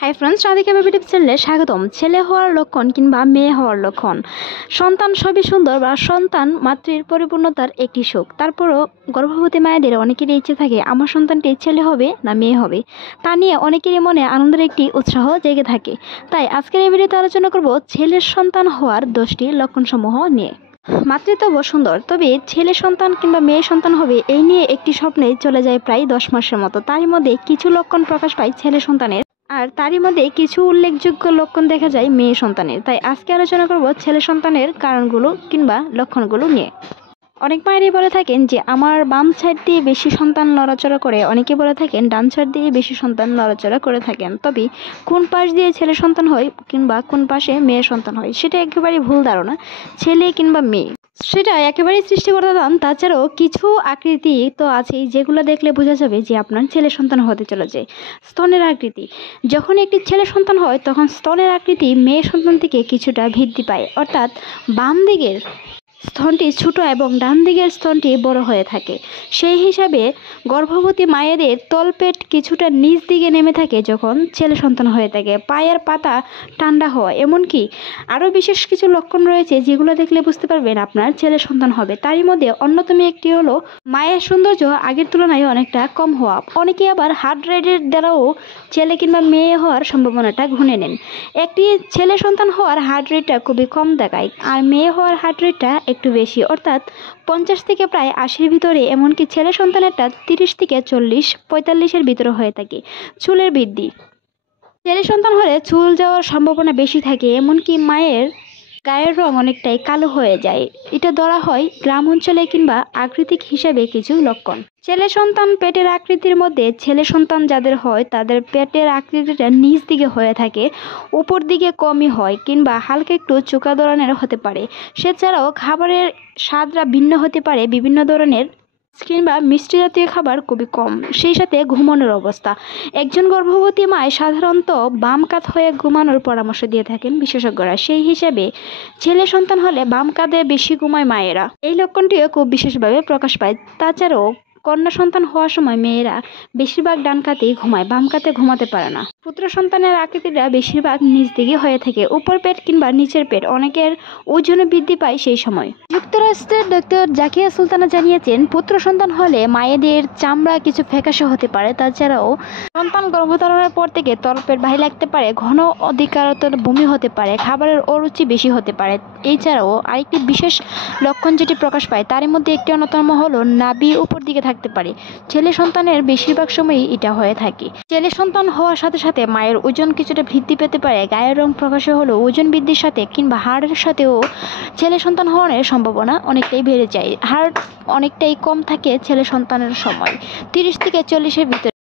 Hi friends, Radhika baby tips চ্যানেলে স্বাগতম। ছেলে হওয়ার লক্ষণ কিংবা মেয়ে হওয়ার লক্ষণ, সন্তান সবই সুন্দর বা সন্তান মাতৃর পরিপূর্ণতার একটি সুখ। তারপরও গর্ভবতী মায়েদের অনেকেরই ইচ্ছে থাকে আমার সন্তানটি ছেলে হবে না মেয়ে হবে, তা নিয়ে অনেকেরই মনে আনন্দের একটি উৎসাহ জেগে থাকে। তাই আজকের এই ভিডিওতে আলোচনা করব ছেলের সন্তান হওয়ার 10টি লক্ষণসমূহ নিয়ে। মাতৃত্ব সুন্দর, তবে ছেলে সন্তান কিংবা মেয়ে সন্তান হবে এই নিয়ে একটি স্বপ্নে চলে যায় প্রায় 10 মাসের মতো। তারই মধ্যে কিছু লক্ষণ প্রকাশ পায় ছেলে সন্তানের, আর তারই মধ্যে কিছু উল্লেখযোগ্য লক্ষণ দেখা যায় মেয়ে সন্তানের। তাই আজকে আলোচনা করব ছেলে সন্তানের কারণগুলো কিংবা লক্ষণগুলো নিয়ে। অনেক মায়েরই বলে থাকেন যে আমার বাম সাইড দিয়ে বেশি সন্তান নড়াচড়া করে, অনেকে বলে থাকেন ডান সাইড দিয়ে বেশি সন্তান নড়াচড়া করে থাকেন। তবে কোন পাশ দিয়ে ছেলে সন্তান হয় কিংবা কোন পাশে মেয়ে সন্তান হয় সেটা একেবারেই ভুল ধারণা। ছেলে কিংবা মেয়ে সেটা একেবারেই সৃষ্টিকর্তা দান। তাছাড়াও কিছু আকৃতি তো আছেই যেগুলো দেখলে বোঝা যাবে যে আপনার ছেলে সন্তান হতে চলেছে। স্তনের আকৃতি, যখন একটি ছেলে সন্তান হয় তখন স্তনের আকৃতি মেয়ে সন্তান থেকে কিছুটা বৃদ্ধি পায়, অর্থাৎ বাম দিকের স্তনটি ছোট এবং ডান দিকের স্তনটি বড় হয়ে থাকে। সেই হিসাবে গর্ভবতী মায়েদের তলপেট কিছুটা নিচ দিকে নেমে থাকে যখন ছেলে সন্তান হয়ে থাকে। পায়ের পাতা ঠান্ডা হওয়া, এমনকি আরও বিশেষ কিছু লক্ষণ রয়েছে যেগুলো দেখলে বুঝতে পারবেন আপনার ছেলে সন্তান হবে। তারই মধ্যে অন্যতম একটি হলো মায়ের সৌন্দর্য আগের তুলনায় অনেকটা কম হওয়া। অনেকে আবার হার্ট রেটের দ্বারাও ছেলে কিংবা মেয়ে হওয়ার সম্ভাবনাটা গুনে নেন। একটি ছেলে সন্তান হওয়ার হার্ট রেটটা খুবই কম দেখায়, আর মেয়ে হওয়ার হার্ট রেটটা একটু বেশি, অর্থাৎ 50 থেকে প্রায় 80-র ভিতরে। এমনকি ছেলে সন্তানেরটা 30 থেকে 40-45-এর ভিতরে হয়ে থাকে। চুলের বৃদ্ধি, ছেলে সন্তান হলে চুল যাওয়ার সম্ভাবনা বেশি থাকে, এমনকি মায়ের গায়ের রং অনেকটাই কালো হয়ে যায়। এটা ধরা হয় গ্রাম অঞ্চলে কিংবা আকৃতিক হিসেবে কিছু লক্ষণ। ছেলে সন্তান পেটের আকৃতির মধ্যে ছেলে সন্তান যাদের হয় তাদের পেটের আকৃতিটা নিচ দিকে হয়ে থাকে, উপর দিকে কমই হয় কিংবা হালকা একটু চোখা ধরনের হতে পারে। সেছাড়াও খাবারের স্বাদরা ভিন্ন হতে পারে, বিভিন্ন ধরনের কিংবা মিষ্টি জাতীয় খাবার খুবই কম। সেই সাথে ঘুমানোর অবস্থা, একজন গর্ভবতী মায় সাধারণত বাম কাত হয়ে ঘুমানোর পরামর্শ দিয়ে থাকেন বিশেষজ্ঞরা। সেই হিসেবে ছেলে সন্তান হলে বাম কাঁধে বেশি ঘুমায় মায়েরা, এই লক্ষণটিও খুব বিশেষভাবে প্রকাশ পায়। তাছাড়াও কন্যা সন্তান হওয়ার সময় মেয়েরা বেশিরভাগ ডান কাতেই ঘুমায়, বাম কাতে ঘুমাতে পারে না। পুত্র সন্তানের আকৃতিটা বেশিরভাগ নিচ দিকে হয়ে থাকে, উপর পেট কিংবা নিচের পেট অনেকের ওজন বৃদ্ধি পায় সেই সময়। যুক্তরাষ্ট্রের ডক্টর জাকিয়া সুলতানা জানিয়েছেন পুত্র সন্তান হলে মায়েদের চামড়া কিছু ফ্যাকাশে হতে পারে। তাছাড়াও সন্তান গর্ভধারণের পর থেকে তলপেট ভারী লাগতে পারে, ঘন অধিকারতর বমি হতে পারে, খাবারের অরুচি বেশি হতে পারে। এছাড়াও আরেকটি বিশেষ লক্ষণ যেটি প্রকাশ পায় তার মধ্যে একটি অন্যতম হলো নাভি উপর দিকে থাকতে পারে। ছেলে সন্তানের বেশিরভাগ সময়ই এটা হয়ে থাকে। ছেলে সন্তান হওয়ার সাথে সাথে মায়ের ওজন কিছুটা বৃদ্ধি পেতে পারে। গায়ের রং প্রকাশে হলো ওজন বৃদ্ধির সাথে কিংবা হাড়ের সাথেও ছেলে সন্তান হওয়ার সম্ভাবনা অনেকটাই বেড়ে যায়। হাড় অনেকটাই কম থাকে ছেলে সন্তানের সময়, 30 থেকে 40-এর ভিতরে।